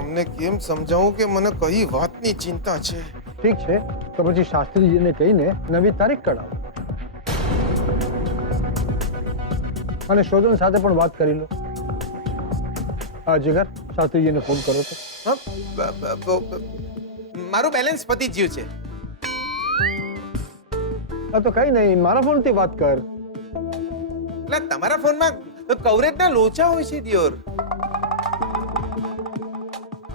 અમને કેમ સમજાવું કે મને કઈ વાતની ચિંતા છે? ઠીક છે, તો પછી શાસ્ત્રીજીને કહીને નવી તારીખ કઢાવો અને શોધન સાથે પણ વાત કરી લો. હા જીગર, શાસ્ત્રીજીને ફોન કરો તો. હા, મારું બેલેન્સ પતી ગયું છે. હા તો કઈ નહીં, મારા ફોનથી વાત કર. એટલે તમારા ફોનમાં કવરેજના લોચા હોય છે દિયોર.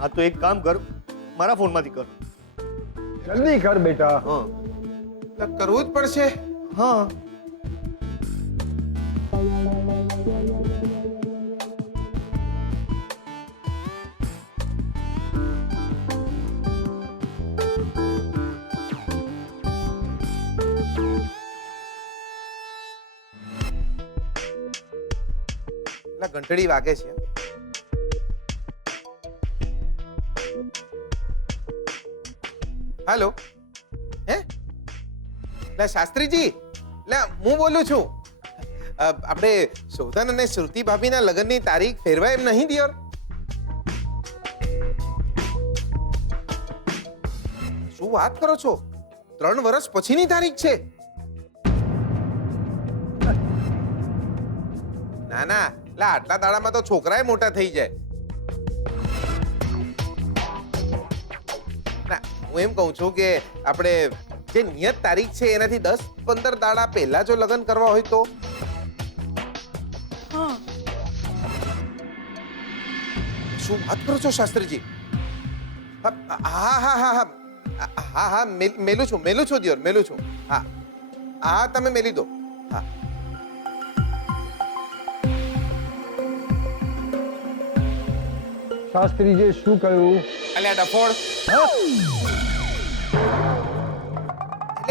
હા તો એક કામ કર, મારા ફોનમાંથી કર. જલ્દી કર બેટા. હા એટલે કરવું જ પડશે. હા એટલે ઘંટડી વાગે છે. હેલો, હે લે શાસ્ત્રીજી, લે હું બોલું છું. આપણે શોધન અને શ્રુતિ ભાભીના લગ્નની તારીખ ફેરવાય એમ નહીં દિયોર? શું વાત કરો છો? 3 વર્ષ પછીની તારીખ છે? ના ના, એટલે આટલા દાડામાં તો છોકરાએ મોટા થઈ જાય. ના, હું એમ કહું છું કે આપણે જે નિયત તારીખ છે એનાથી 10-15 દાડા પહેલા જો લગ્ન કરવા હોય તો? શું વાત કરો છો શાસ્ત્રીજી? હા હા હા હા હા હા, મેલું છું દિયોર, મેલું છું. હા હા, તમે મેલી દો. હા શાસ્ત્રીજીએ શું કહ્યું? અલ્યા ડફોડ,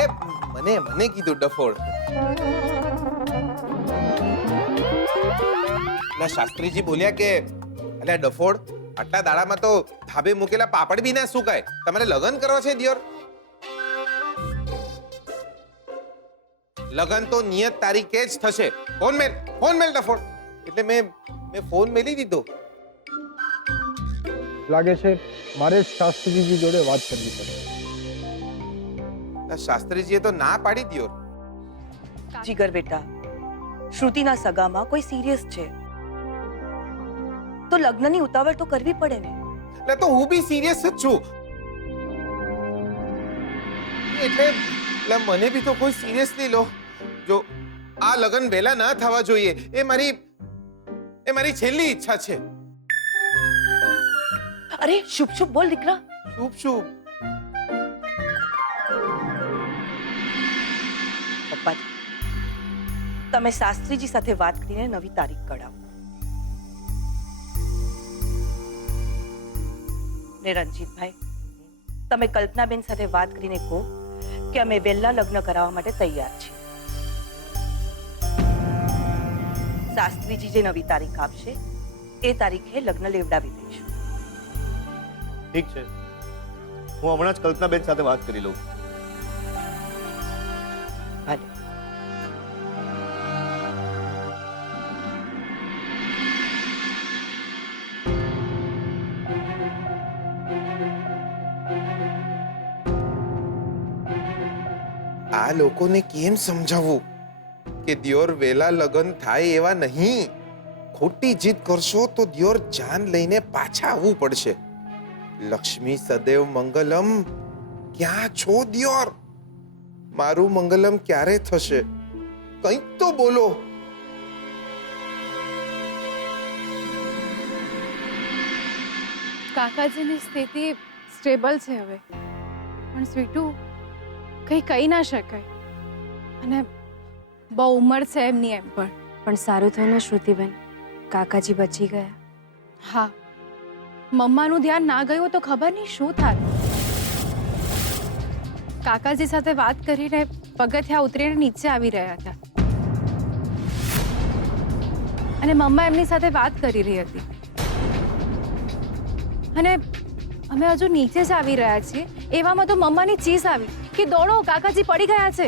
એટલે મને કીધું ડફોડ. ના, શાસ્ત્રીજી બોલ્યા કે અલ્યા ડફોડ, આટલા દાડામાં તો ધાબે મૂકેલા પાપડ બી ના સુકાય. તમારે લગ્ન કરવા છે દિયોર? લગ્ન તો નિયત તારીખે જ થશે. ફોન મેલ ડફોડ. એટલે મેં ફોન મેલી દીધો. લાગે છે મારે શાસ્ત્રીજી જોડે વાત કરવી પડે. શાસ્ત્રીજીએ તો ના પાડી દિયોર. જીગર બેટા, શ્રુતિના સગામાં કોઈ સિરિયસ છે તો લગ્નની ઉતાવળ તો કરવી પડે ને. એટલે તો હું બી સિરિયસ જ છું. એટલે મને બી તો કોઈ સિરિયસલી લો. જો આ લગ્ન વહેલા ના થવા જોઈએ એ મારી છેલ્લી ઈચ્છા છે. અરે શુભ શુભ બોલ દીકરા. શુભ પપ્પાજી, તમે શાસ્ત્રીજી સાથે વાત કરીને નવી તારીખ કઢાવો. ને રણજીતભાઈ, તમે કલ્પનાબેન સાથે વાત કરીને કહો કે અમે વહેલા લગ્ન કરાવવા માટે તૈયાર છીએ. શાસ્ત્રીજી જે નવી તારીખ આપશે એ તારીખે લગ્ન લેવડાવી દઈશું. ઠીક છે, હું હમણાં જ કલ્પનાબેન સાથે વાત કરી લઉં. ભલે. આ લોકોને કેમ સમજાવવું કે દિયોર વેલા લગ્ન થાય એવા નહીં. ખોટી જીદ કરશો તો દિયોર જાન લઈને પાછા આવવું પડશે. લક્ષ્મી સદૈવ મંગલમ. ક્યાં છો દિયોર? મારું મંગલમ ક્યારે થશે? કંઈક તો બોલો. કાકાજીની સ્થિતિ સ્ટેબલ છે હવે, પણ સ્વીટુ કંઈ કહી ના શકાય અને બહુ ઉંમર છે એમની એમ પણ સારું થયું ને શ્રુતિબેન, કાકાજી બચી ગયા. હા, મમ્માનું ધ્યાન ના ગયું તો ખબર નહીં શું થાય. કાકાજી સાથે વાત કરીને પગથિયા ઉતરીને નીચે આવી રહ્યા હતા અને મમ્મા એમની સાથે વાત કરી રહી હતી અને અમે હજુ નીચે જ આવી રહ્યા છીએ એવામાં તો મમ્માની ચીસ આવી કે દોડો, કાકાજી પડી ગયા છે.